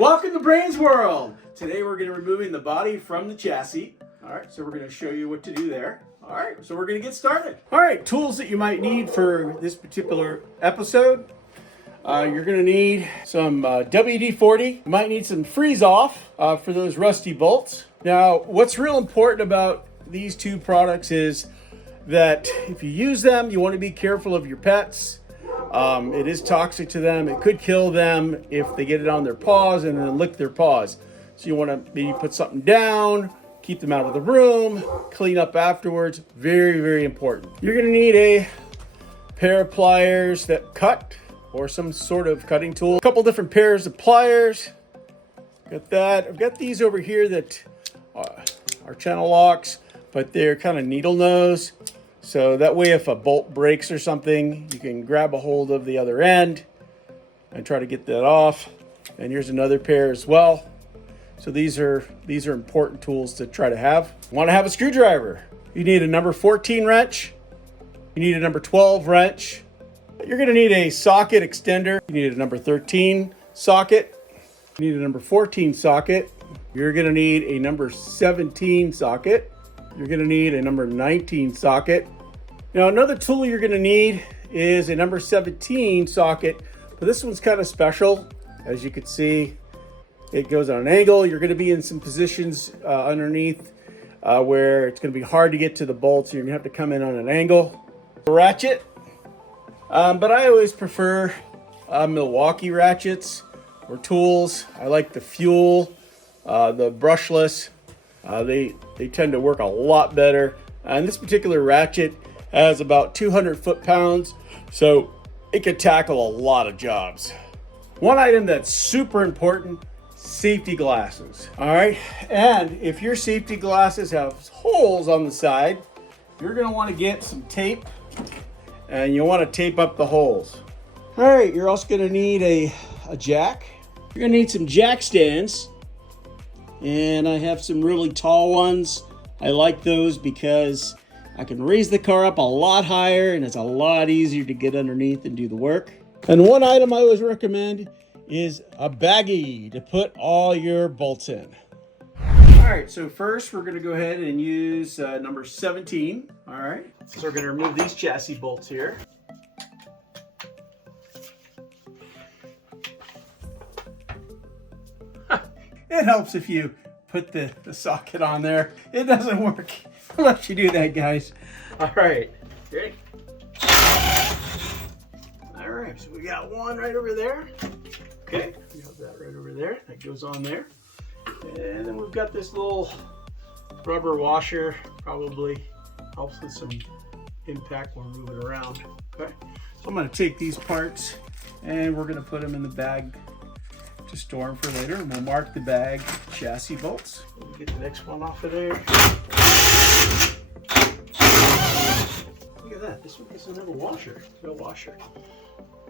Welcome to Brains World. Today we're going to be removing the body from the chassis. All right, so we're going to show you what to do there. All right, so we're going to get started. All right, tools that you might need for this particular episode. You're going to need some WD-40. You might need some freeze-off for those rusty bolts. Now, what's real important about these two products is that if you use them, you want to be careful of your pets. It is toxic to them. It could kill them if they get it on their paws and then lick their paws. So you want to maybe put something down, keep them out of the room, clean up afterwards. Very, very important. You're going to need a pair of pliers that cut or some sort of cutting tool. A couple different pairs of pliers. Got that. I've got these over here that are channel locks, but they're kind of needle nose. So that way if a bolt breaks or something, you can grab a hold of the other end and try to get that off. And here's another pair as well. So these are important tools to try to have. You want to have a screwdriver. You need a number 14 wrench. You need a number 12 wrench. You're going to need a socket extender. You need a number 13 socket. You need a number 14 socket. You're going to need a number 17 socket. You're going to need a number 19 socket. Now another tool you're going to need is a number 17 socket, but this one's kind of special. As you can see, it goes on an angle. You're going to be in some positions underneath where it's going to be hard to get to the bolts. You're going to have to come in on an angle. Ratchet, but I always prefer Milwaukee ratchets or tools. I like the Fuel, the brushless. They tend to work a lot better. And this particular ratchet has about 200 foot-pounds, so it could tackle a lot of jobs. One item that's super important, safety glasses. All right, and if your safety glasses have holes on the side, you're gonna wanna get some tape and you wanna tape up the holes. All right, you're also gonna need a jack. You're gonna need some jack stands. And I have some really tall ones. I like those because I can raise the car up a lot higher and it's a lot easier to get underneath and do the work. And one item I always recommend is a baggie to put all your bolts in. All right, so first we're gonna go ahead and use number 17. All right, so we're gonna remove these chassis bolts here. It helps if you put the socket on there. It doesn't work unless you do that, guys. All right, ready? All right, so we got one right over there. Okay, we have that right over there. That goes on there. And then we've got this little rubber washer. Probably helps with some impact when moving around. Okay, so I'm gonna take these parts and we're gonna put them in the bag to store them for later, and we'll mark the bag chassis bolts. We'll get the next one off of there. Look at that, this one doesn't have a washer. No washer.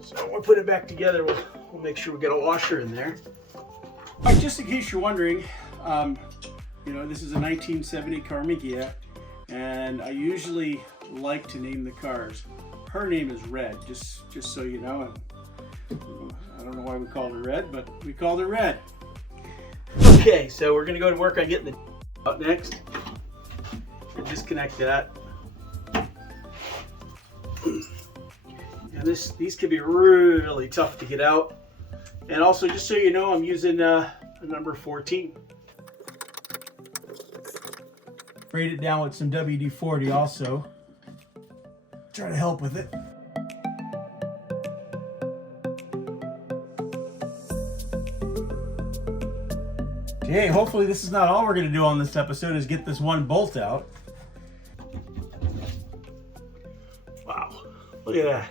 So when we put it back together, we'll make sure we get a washer in there. All right, just in case you're wondering, you know, this is a 1970 Karmann Ghia, and I usually like to name the cars. Her name is Red, just so you know. I don't know why we called her Red, but we called her Red. Okay, so we're gonna go to work on getting the out next. And disconnect that. And these can be really tough to get out. And also, just so you know, I'm using a number 14. Braid it down with some WD-40 also. Try to help with it. Hey, hopefully this is not all we're going to do on this episode is get this one bolt out. Wow, look at that.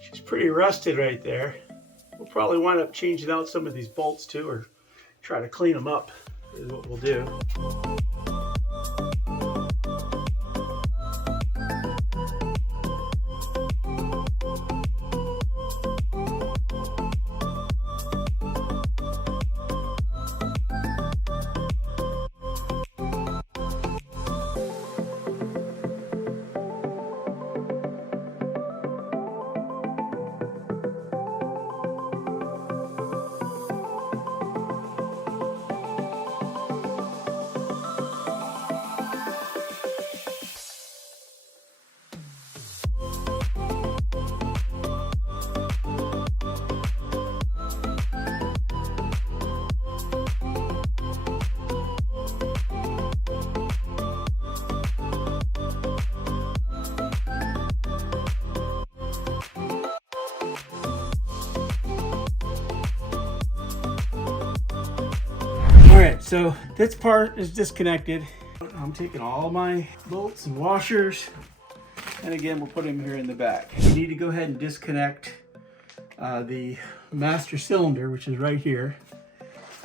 She's pretty rusted right there. We'll probably wind up changing out some of these bolts too, or try to clean them up is what we'll do. so this part is disconnected. I'm taking all my bolts and washers, and again, we'll put them here in the back. You need to go ahead and disconnect the master cylinder, which is right here.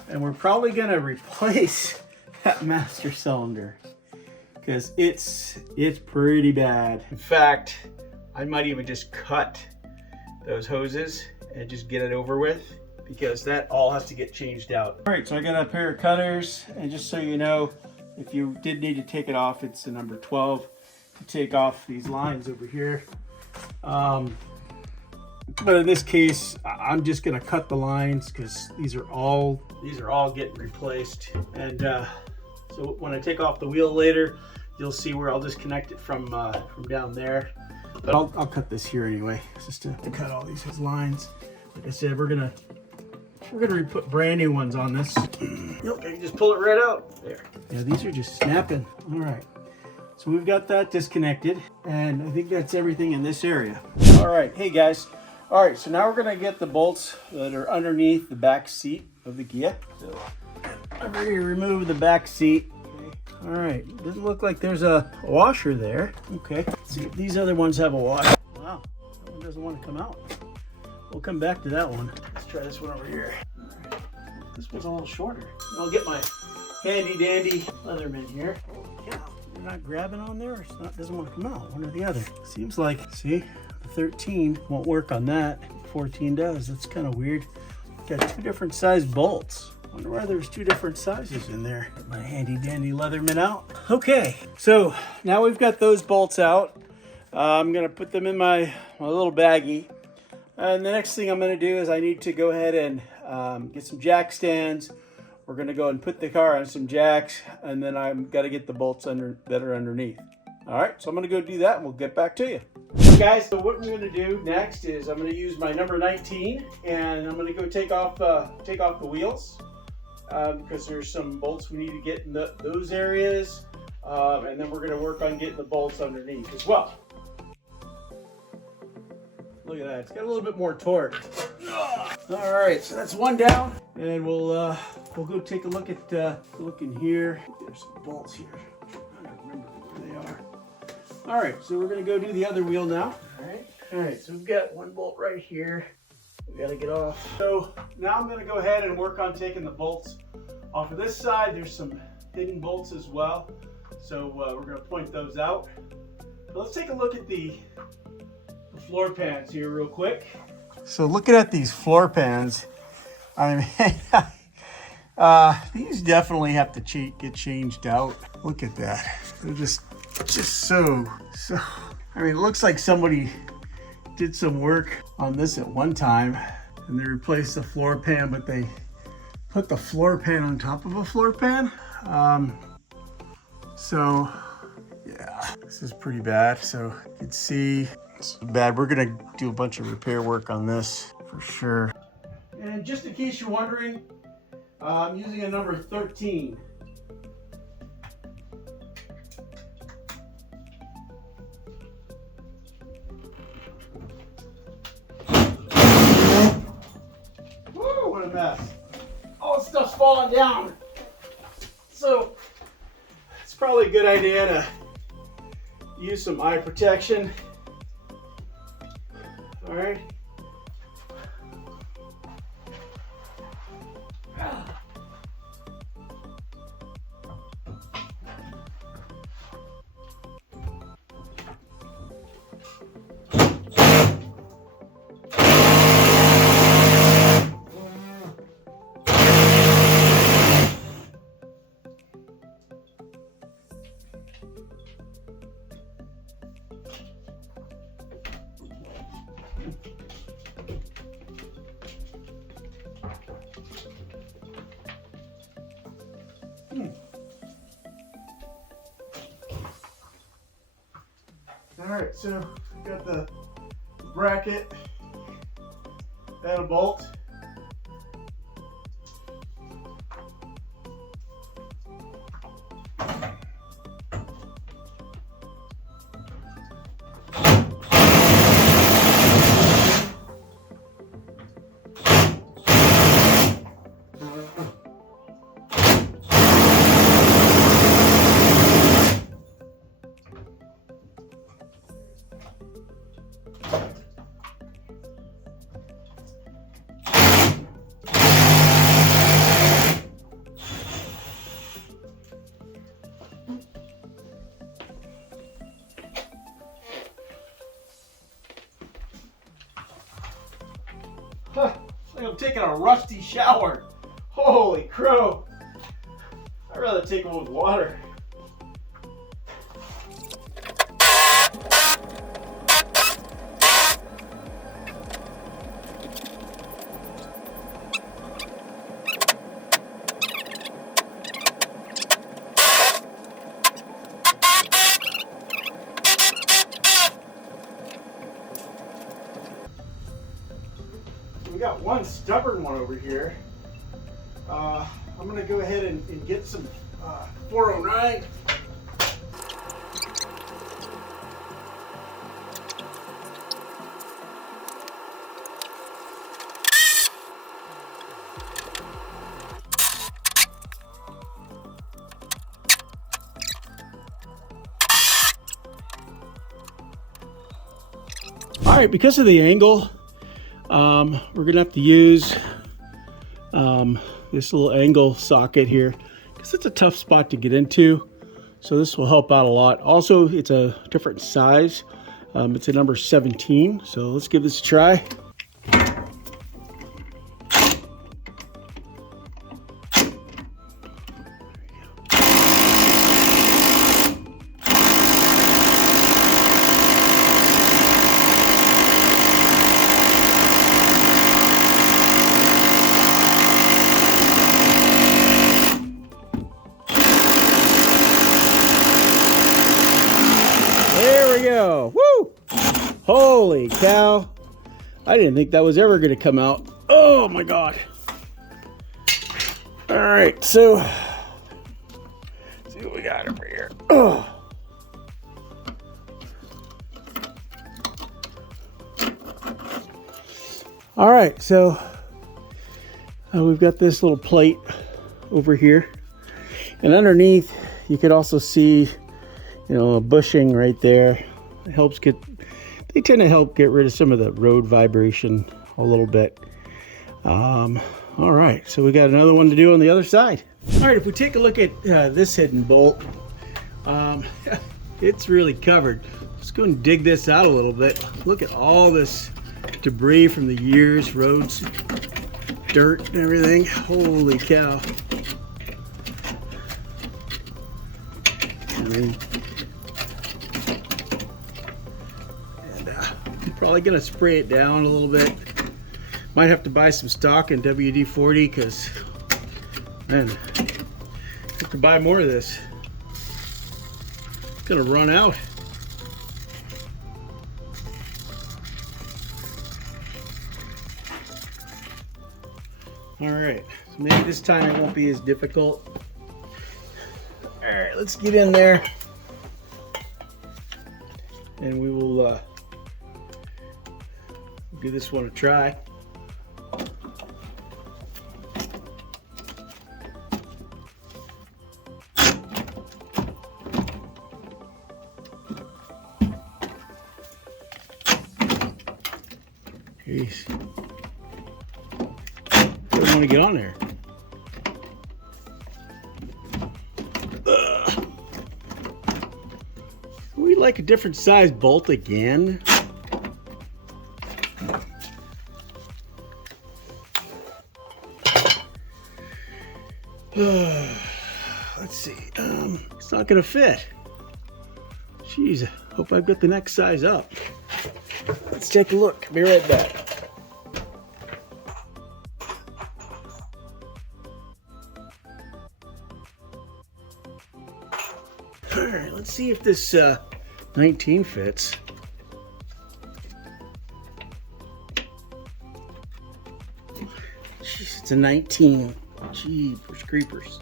And we're probably gonna replace that master cylinder because it's pretty bad. In fact, I might even just cut those hoses and just get it over with, because that all has to get changed out. All right, so I got a pair of cutters, and just so you know, if you did need to take it off, it's the number 12 to take off these lines over here. But in this case, I'm just gonna cut the lines because these are all getting replaced. And so when I take off the wheel later, you'll see where I'll disconnect it from down there. But I'll cut this here anyway, just to cut all these lines. Like I said, we're gonna put brand new ones on this. Nope, I can just pull it right out. There. Yeah, these are just snapping. All right. So we've got that disconnected, and I think that's everything in this area. All right, hey guys. All right, so now we're gonna get the bolts that are underneath the back seat of the Ghia. So I'm ready to remove the back seat. Okay. All right, doesn't look like there's a washer there. Okay, let's see if these other ones have a washer. Wow, that one doesn't want to come out. We'll come back to that one. Let's try this one over here. All right. This one's a little shorter. I'll get my handy dandy Leatherman here. Oh, yeah. You're not grabbing on there, or it's not, doesn't want to come out, one or the other. Seems like, see, the 13 won't work on that. 14 does. That's kind of weird. Got two different size bolts. Wonder why there's two different sizes in there. Get my handy dandy Leatherman out. Okay, so now we've got those bolts out. I'm gonna put them in my little baggie. And the next thing I'm gonna do is I need to go ahead and get some jack stands. We're gonna go and put the car on some jacks, and then I've got to get the bolts that are underneath. All right, so I'm gonna go do that, and we'll get back to you. Okay, guys, so what we're gonna do next is I'm gonna use my number 19, and I'm gonna go take off the wheels because there's some bolts we need to get in those areas, and then we're gonna work on getting the bolts underneath as well. Look at that, it's got a little bit more torque. All right, so that's one down, and we'll go take a look at look in here. There's some bolts here. I don't remember where they are. All right, so we're gonna go do the other wheel now. All right, so we've got one bolt right here. We gotta get off. So now I'm gonna go ahead and work on taking the bolts off of this side. There's some hidden bolts as well, so we're gonna point those out. But let's take a look at the floor pans here real quick. So looking at these floor pans, I mean, these definitely have to get changed out. Look at that. They're just so, I mean, it looks like somebody did some work on this at one time and they replaced the floor pan, but they put the floor pan on top of a floor pan. So yeah, this is pretty bad. So you can see it's bad. We're gonna do a bunch of repair work on this for sure. And just in case you're wondering, I'm using a number 13. Woo, what a mess. All the stuff's falling down. So it's probably a good idea to use some eye protection. All right. All right, so we've got the bracket and a bolt. Huh, it's like I'm taking a rusty shower. Holy crow. I'd rather take one with water. We got one stubborn one over here. I'm going to go ahead and get some 409. All right, because of the angle, we're gonna have to use this little angle socket here because it's a tough spot to get into. So this will help out a lot. Also, it's a different size. It's a number 17. So let's give this a try. There we go. Woo! Holy cow. I didn't think that was ever going to come out. Oh my God. All right, so let's see what we got over here. Oh. All right, so we've got this little plate over here, and underneath you could also see, you know, a bushing right there. It helps get, they tend to help get rid of some of the road vibration a little bit. All right, so we got another one to do on the other side. All right, if we take a look at this hidden bolt, it's really covered. Let's go and dig this out a little bit. Look at all this debris from the years, roads, dirt and everything. Holy cow. And I'm probably gonna spray it down a little bit. Might have to buy some stock in WD-40 because, man, I have to buy more of this. It's gonna run out. All right, so maybe this time it won't be as difficult. All right, let's get in there and we will give this one a try. Jeez. Don't want to get on there. We like a different size bolt again. Let's see. It's not gonna fit. Jeez, I hope I've got the next size up. Let's take a look. Be right back. All right, let's see if this 19 fits. Jeez, it's a 19. Jeepers creepers.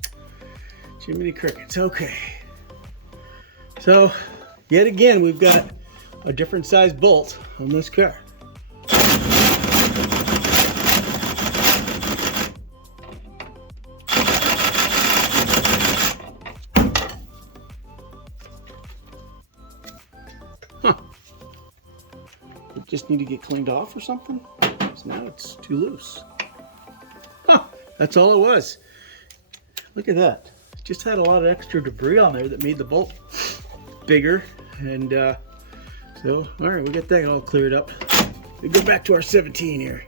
Jiminy crickets. Okay. So, yet again, we've got a different size bolt on this car. Huh. It just need to get cleaned off or something? So now it's too loose. Huh. That's all it was. Look at that. It just had a lot of extra debris on there that made the bolt bigger. And so, all right, we got that all cleared up. We go back to our 17 here.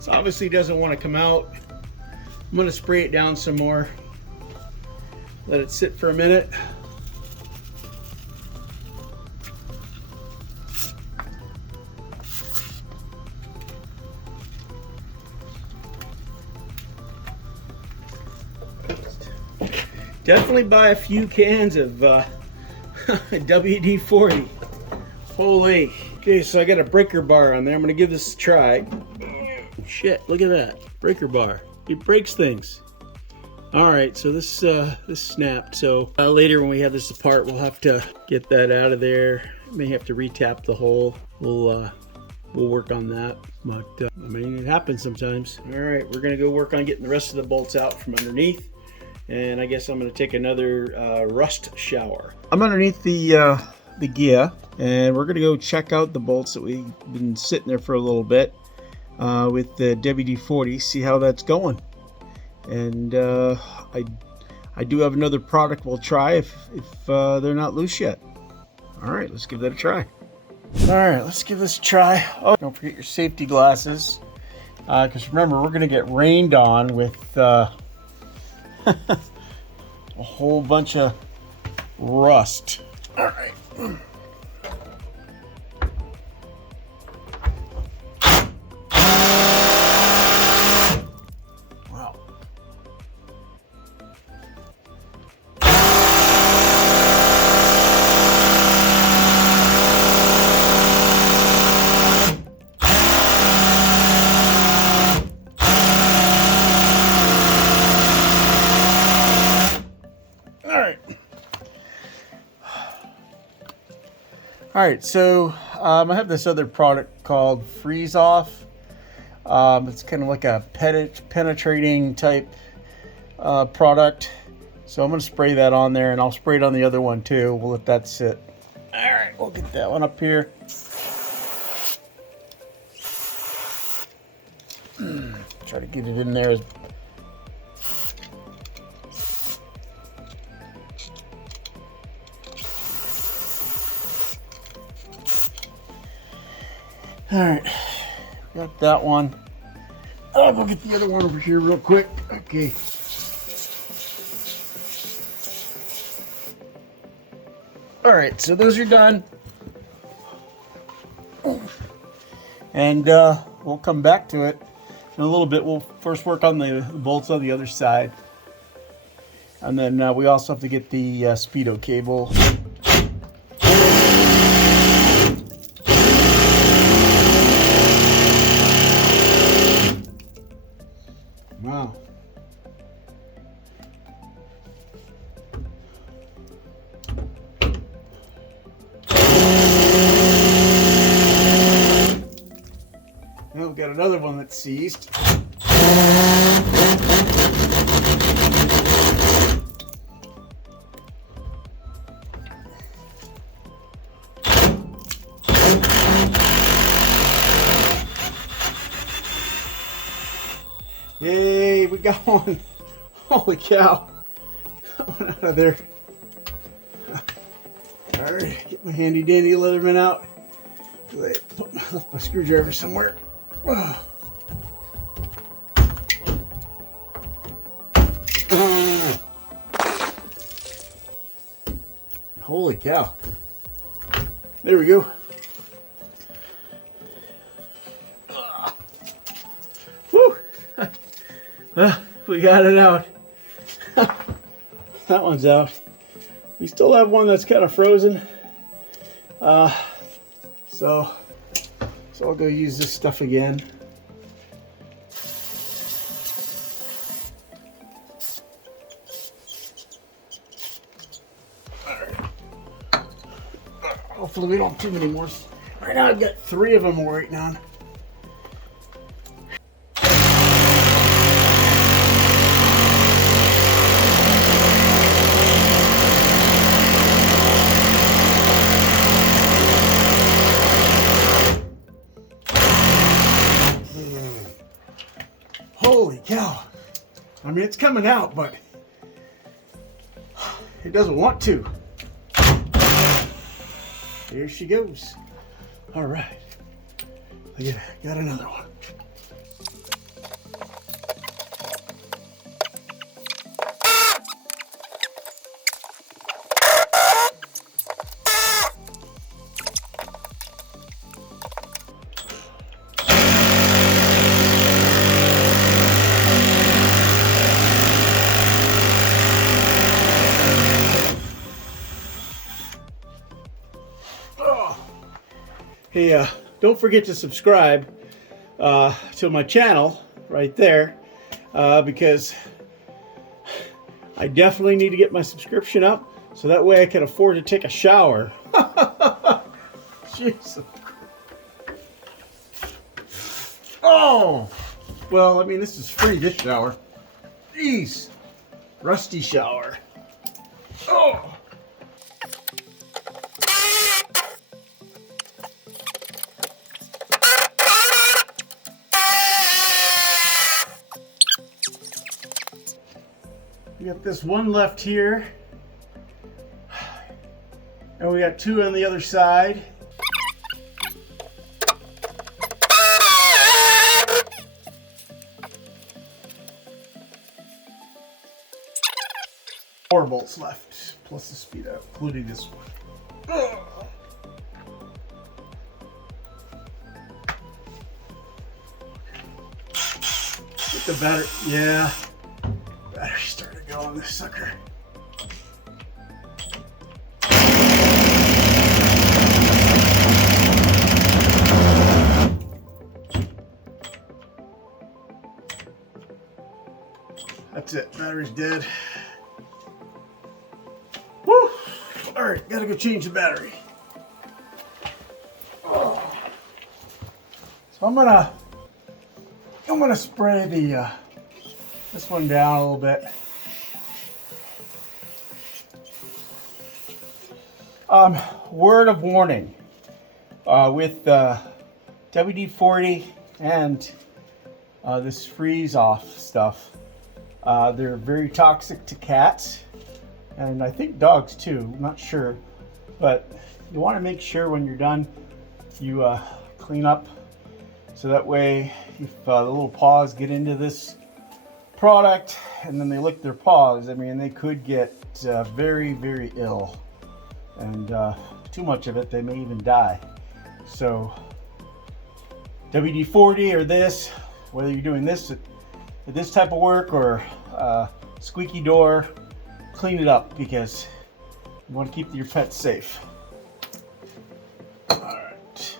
So obviously it doesn't want to come out. I'm going to spray it down some more. Let it sit for a minute. Definitely buy a few cans of WD-40. Holy. Okay, so I got a breaker bar on there. I'm gonna give this a try. Shit, look at that. Breaker bar. It breaks things. Alright, so this snapped. So later when we have this apart, we'll have to get that out of there. May have to retap the hole. We'll work on that. But I mean, it happens sometimes. Alright, we're gonna go work on getting the rest of the bolts out from underneath. And I guess I'm going to take another rust shower. I'm underneath the Ghia, and we're going to go check out the bolts that we've been sitting there for a little bit with the WD-40, see how that's going. And I do have another product we'll try if they're not loose yet. All right, let's give that a try. All right, let's give this a try. Oh, don't forget your safety glasses, because remember, we're going to get rained on with a whole bunch of rust. All right. Wow. All right, so I have this other product called Freeze Off. It's kind of like a penetrating type product. So I'm going to spray that on there, and I'll spray it on the other one too. We'll let that sit. All right, we'll get that one up here. Try to get it in there. All right, got that one. Oh, we'll get the other one over here real quick. Okay. All right, so those are done. And we'll come back to it in a little bit. We'll first work on the bolts on the other side. And then we also have to get the Speedo cable. Wow. Now we've got another one that's seized. Yay, we got one. Holy cow. Got one out of there. All right, get my handy dandy Leatherman out. Left my screwdriver somewhere. Holy cow. There we go. Whew. We got it out. That one's out. We still have one that's kind of frozen. So I'll go use this stuff again. Hopefully we don't have too many more. Right now I've got 3 of them we're waiting on. Holy cow. I mean, it's coming out, but it doesn't want to. Here she goes. All right. I got another one. Hey, don't forget to subscribe to my channel right there because I definitely need to get my subscription up so that way I can afford to take a shower. Jesus. Oh! Well, I mean, this is free, this shower. Jeez. Rusty shower. Oh! We got this one left here, and we got two on the other side. Four bolts left, plus the speed out, including this one. Ugh. Get the battery, yeah. Battery started going, this sucker. That's it, battery's dead. Woo! Alright, gotta go change the battery. Oh. So I'm gonna spray the this one down a little bit. Word of warning, with WD-40 and this freeze off stuff, they're very toxic to cats, and I think dogs too, I'm not sure. But you want to make sure when you're done, you clean up, so that way if the little paws get into this product and then they lick their paws, I mean, they could get very, very ill, and too much of it, they may even die. So WD-40 or this, whether you're doing this type of work or squeaky door, clean it up because you want to keep your pets safe. All right.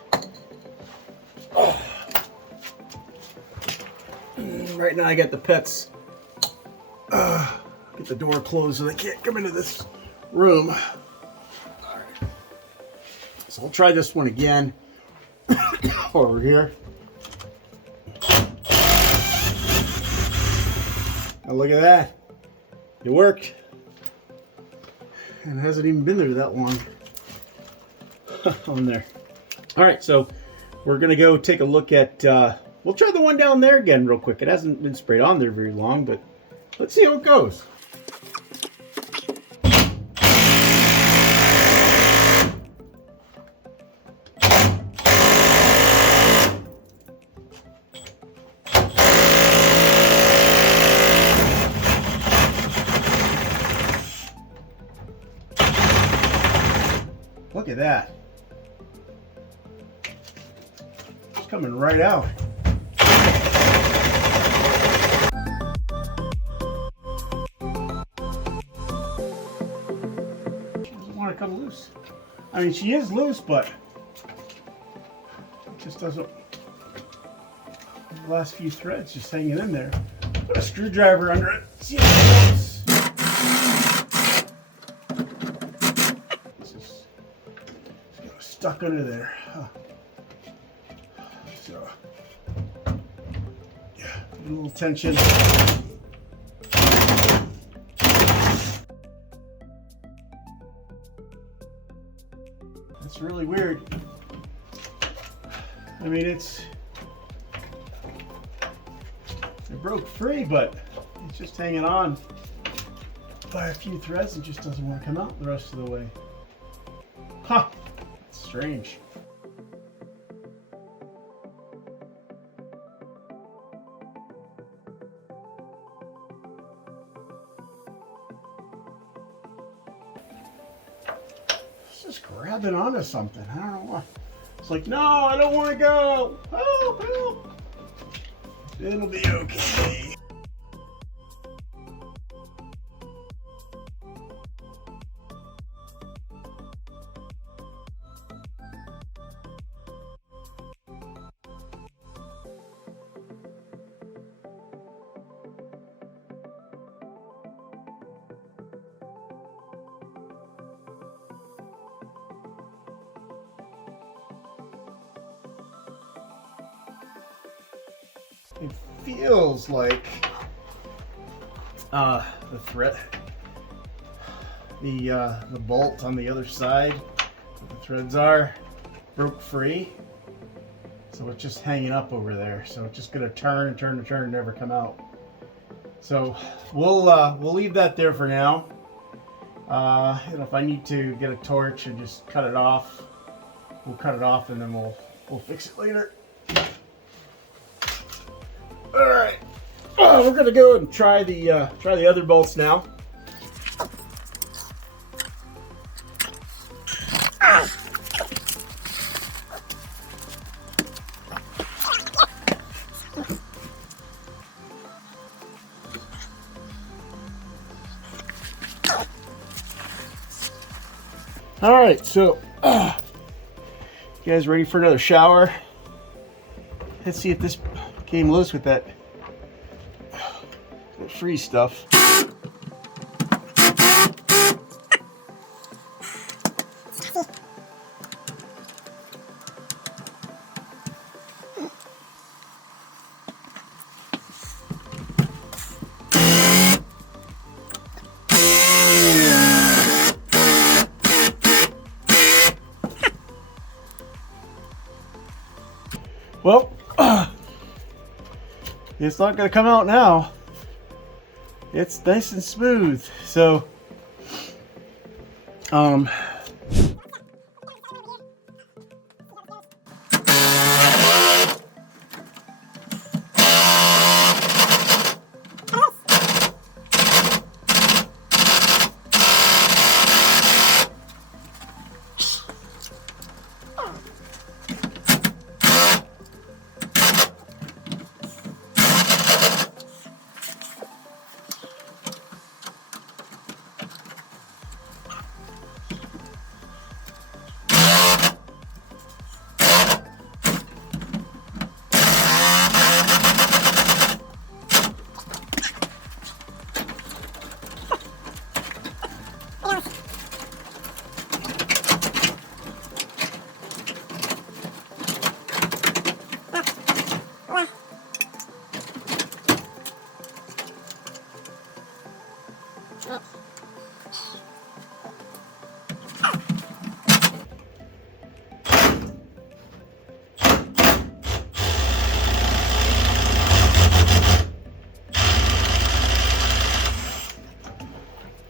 Right now I got the pets, get the door closed so they can't come into this room. All right. So I'll try this one again over here. And look at that. It worked. And it hasn't even been there that long on there. All right, so we're gonna go take a look at, we'll try the one down there again real quick. It hasn't been sprayed on there very long, but let's see how it goes. Look at that. It's coming right out. She doesn't want to come loose. I mean, she is loose, but it just doesn't. The last few threads just hanging in there. Put a screwdriver under it. See how it goes. Stuck under there. Huh. So, yeah, a little tension. That's really weird. I mean, it broke free, but it's just hanging on by a few threads and just doesn't want to come out the rest of the way. Huh. Strange. just grabbing onto something. I don't know why. It's like, no, I don't want to go. Help, help. It'll be okay. It feels like the thread, the bolt on the other side, where the threads are, broke free. So it's just hanging up over there. So it's just gonna turn and turn and turn and never come out. So we'll leave that there for now. And if I need to get a torch and just cut it off, we'll cut it off and then we'll fix it later. All right, we're gonna go and try the other bolts now. All right, so you guys ready for another shower? Let's see if this came loose with that free stuff. Well, it's not going to come out now. It's nice and smooth. So,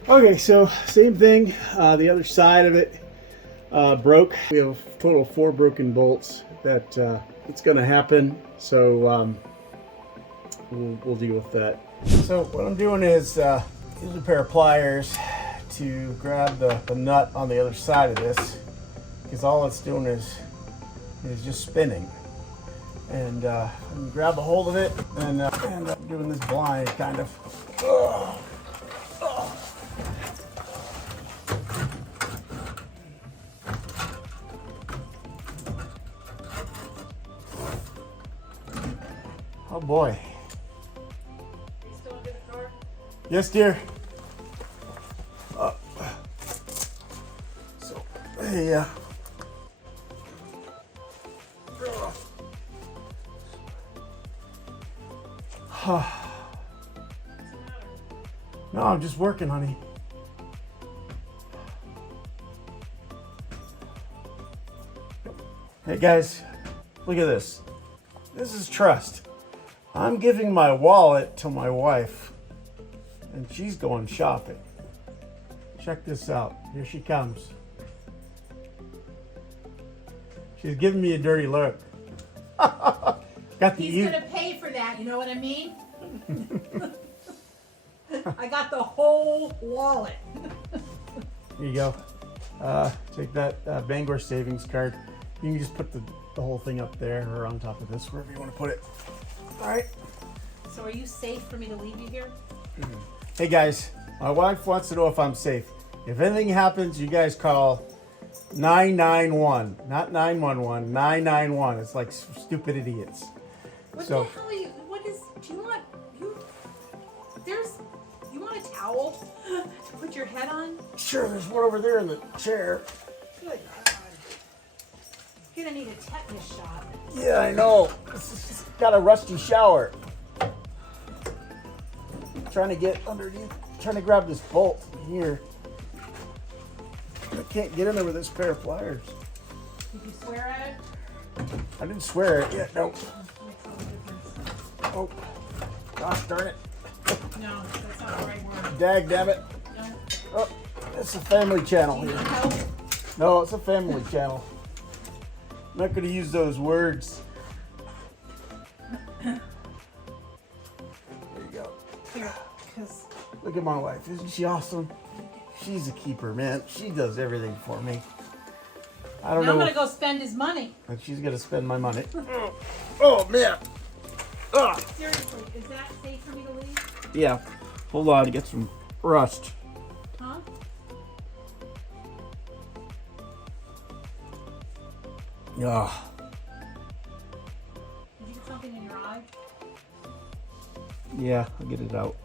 okay, so same thing. The other side of it broke. We have a total of 4 broken bolts. It's going to happen. So we'll deal with that. So what I'm doing is use a pair of pliers to grab the nut on the other side of this, because all it's doing is just spinning. And grab a hold of it and end up doing this blind kind of. Oh boy. You still under the car? Yes, dear. So, yeah. No, I'm just working, honey. Hey guys, look at this. This is trust. I'm giving my wallet to my wife, and she's going shopping. Check this out. Here she comes. She's giving me a dirty look. He's gonna pay for that, you know what I mean? I got the whole wallet. Here you go. take that Bangor savings card. You can just put the whole thing up there or on top of this, wherever you want to put it. All right. So are you safe for me to leave you here? Hey guys, my wife wants to know if I'm safe. If anything happens, you guys call 991, not 911, 991. It's like stupid idiots. What So- the hell are you, do you want a towel to put your head on? Sure, there's one over there in the chair. Good God. You're gonna need a tetanus shot. Yeah, I know. It's just got a rusty shower. Trying to get underneath, trying to grab this bolt here. I can't get in there with this pair of pliers. Did you swear at it? I didn't swear it yet. No. Makes all the difference. Oh, gosh darn it. No, that's not the right word. Dag damn it. No. Oh, it's a family channel Do you here. need help? No, it's a family channel. I'm not going to use those words. There you go. Here, because Look at my wife. Isn't she awesome? She's a keeper, man. She does everything for me. I don't now I'm know. gonna go spend his money. And she's going to spend my money. Oh, man. Ah. Seriously, is that safe for me to leave? Yeah. Hold on to get some rust. Huh? Yeah. Did you get something in your eye? Yeah, I'll get it out.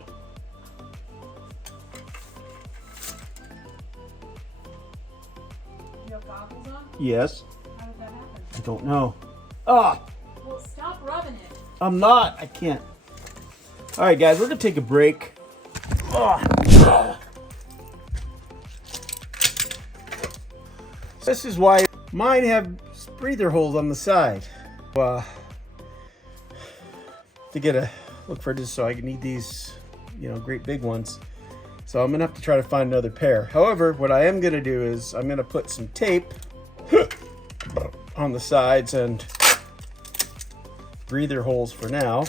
You have goggles on? Yes. How did that happen? I don't know. Ah, Well, stop rubbing it. I'm not. I can't. All right, guys, we're going to take a break. Ah. This is why mine have breather holes on the side. To get a look for this, so I need these, great big ones. So I'm gonna have to try to find another pair. However, what I am gonna do is I'm gonna put some tape on the sides and breather holes for now.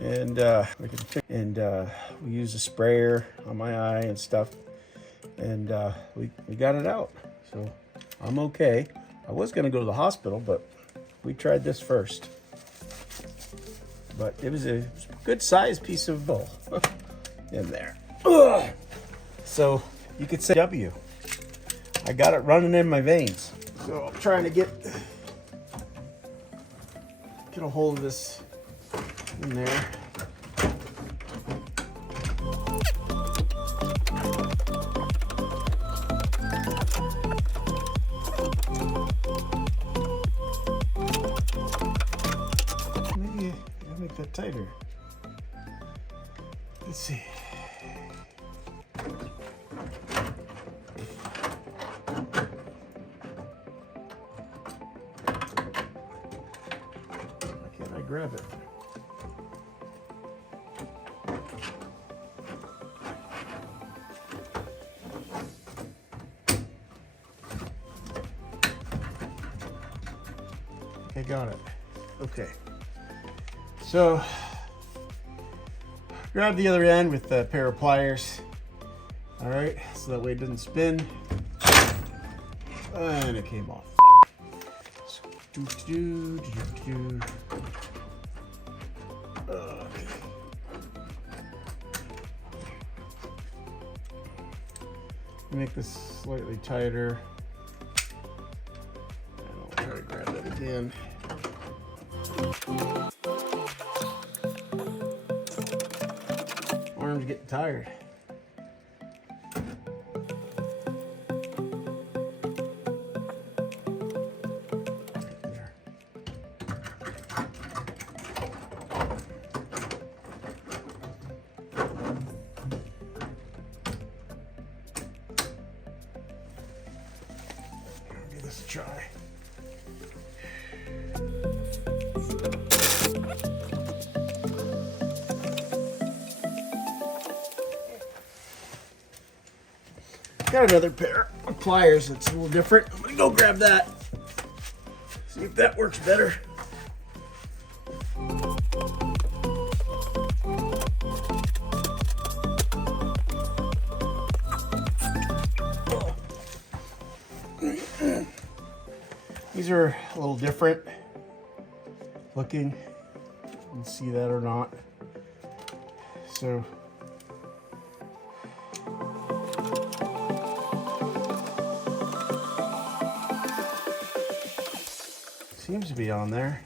And we use a sprayer on my eye and stuff, and we got it out. So I'm okay. I was gonna go to the hospital, but we tried this first. But it was a good sized piece of bull in there. Ugh. So you could say W. I got it running in my veins. So I'm trying to get a hold of this in there. Maybe I'll make that tighter. Let's see. Why can't I grab it? Okay, got it. Okay. So, grab the other end with a pair of pliers. All right, so that way it doesn't spin. And it came off. Okay. Make this slightly tighter. And I'll try to grab that again. Arms getting tired. There. I'll give this a try. Got another pair of pliers that's a little different. I'm gonna go grab that. See if that works better. Oh, these are a little different looking. You can see that or not. So seems to be on there.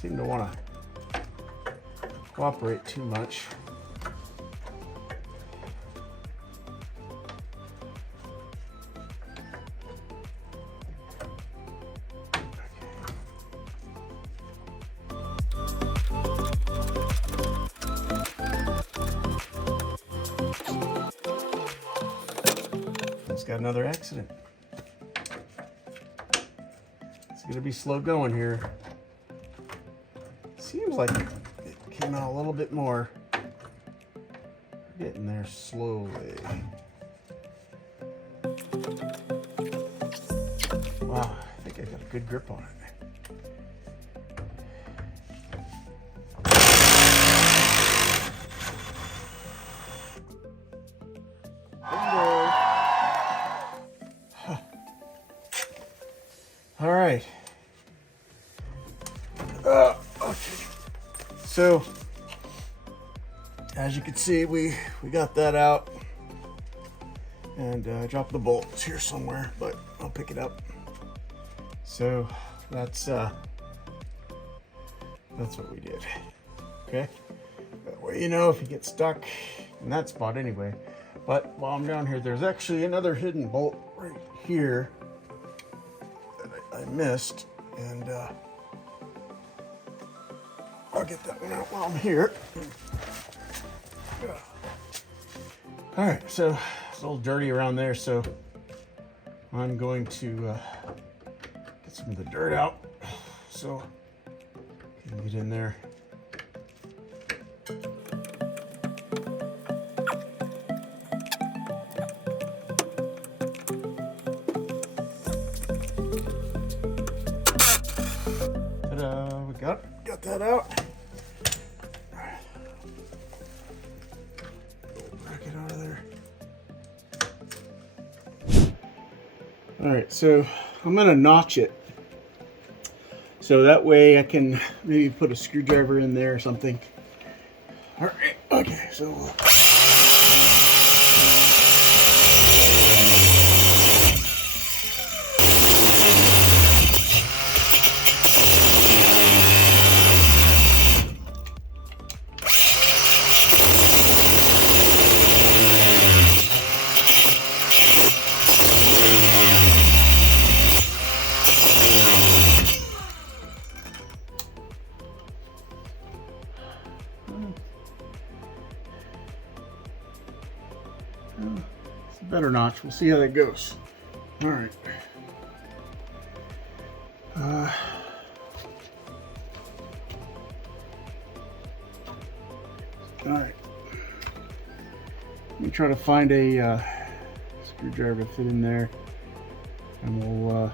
Seem to want to cooperate too much. It's got another accident. It's gonna be slow going here. Seems like it came out a little bit more. Getting there slowly. Wow, I think I got a good grip on it. Bingo. Huh. All right. Okay. So, as you can see, we got that out, and I dropped the bolts here somewhere, but I'll pick it up. So that's what we did. Okay, that way you know if you get stuck in that spot anyway. But while I'm down here, there's actually another hidden bolt right here that I missed, and I'll get that one out while I'm here. All right, so it's a little dirty around there, so I'm going to get some of the dirt out so I can get in there. Ta-da, we got that out. Bracket out of there. All right, so I'm gonna notch it. So that way I can maybe put a screwdriver in there or something. All right, okay, so it's a better notch. We'll see how that goes. All right. All right. Let me try to find a screwdriver to fit in there, and we'll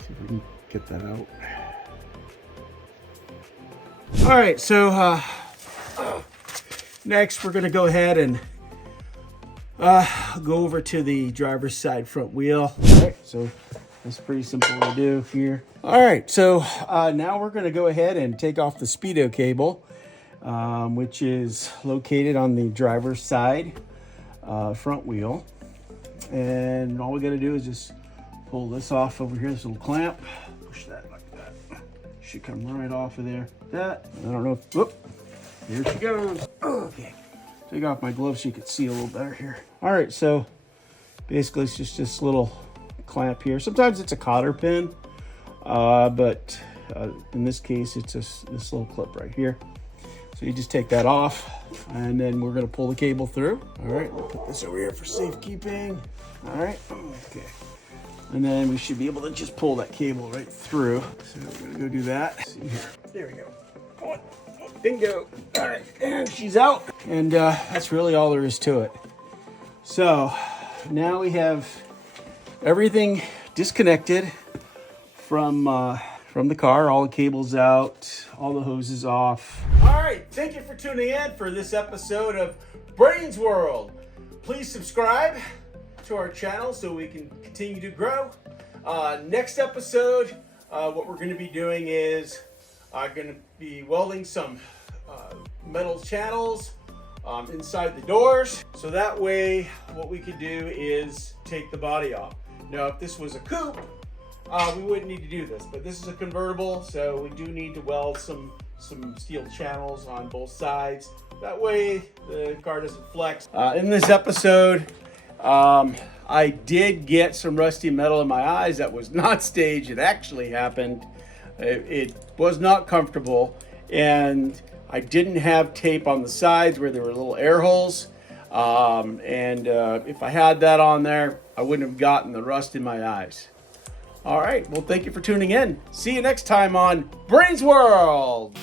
see if we can get that out. All right, so next we're gonna go ahead and go over to the driver's side front wheel. All right, so that's pretty simple to do here. All right, so now we're gonna go ahead and take off the speedo cable, which is located on the driver's side front wheel. And all we gotta do is just pull this off over here, this little clamp, push that like that. Should come right off of there. That, I don't know if, whoop, here she goes. Okay, take off my gloves so you can see a little better here. All right, so basically it's just this little clamp here. Sometimes it's a cotter pin, but in this case, it's this little clip right here. So you just take that off, and then we're gonna pull the cable through. All right, we'll put this over here for safekeeping. All right, okay. And then we should be able to just pull that cable right through. So we're gonna go do that. Let's see here, there we go. Oh, bingo. All right, and she's out. And that's really all there is to it. So now we have everything disconnected from the car. All the cables out, all the hoses off. All right, thank you for tuning in for this episode of Brains World. Please subscribe to our channel so we can continue to grow. Next episode, what we're going to be doing is going to be welding some metal channels inside the doors. So that way, what we could do is take the body off. Now, if this was a coupe, we wouldn't need to do this, but this is a convertible, so we do need to weld some steel channels on both sides. That way, the car doesn't flex. In this episode, I did get some rusty metal in my eyes. That was not staged. It actually happened. It was not comfortable, and I didn't have tape on the sides where there were little air holes. If I had that on there, I wouldn't have gotten the rust in my eyes. All right, well, thank you for tuning in. See you next time on Brains World.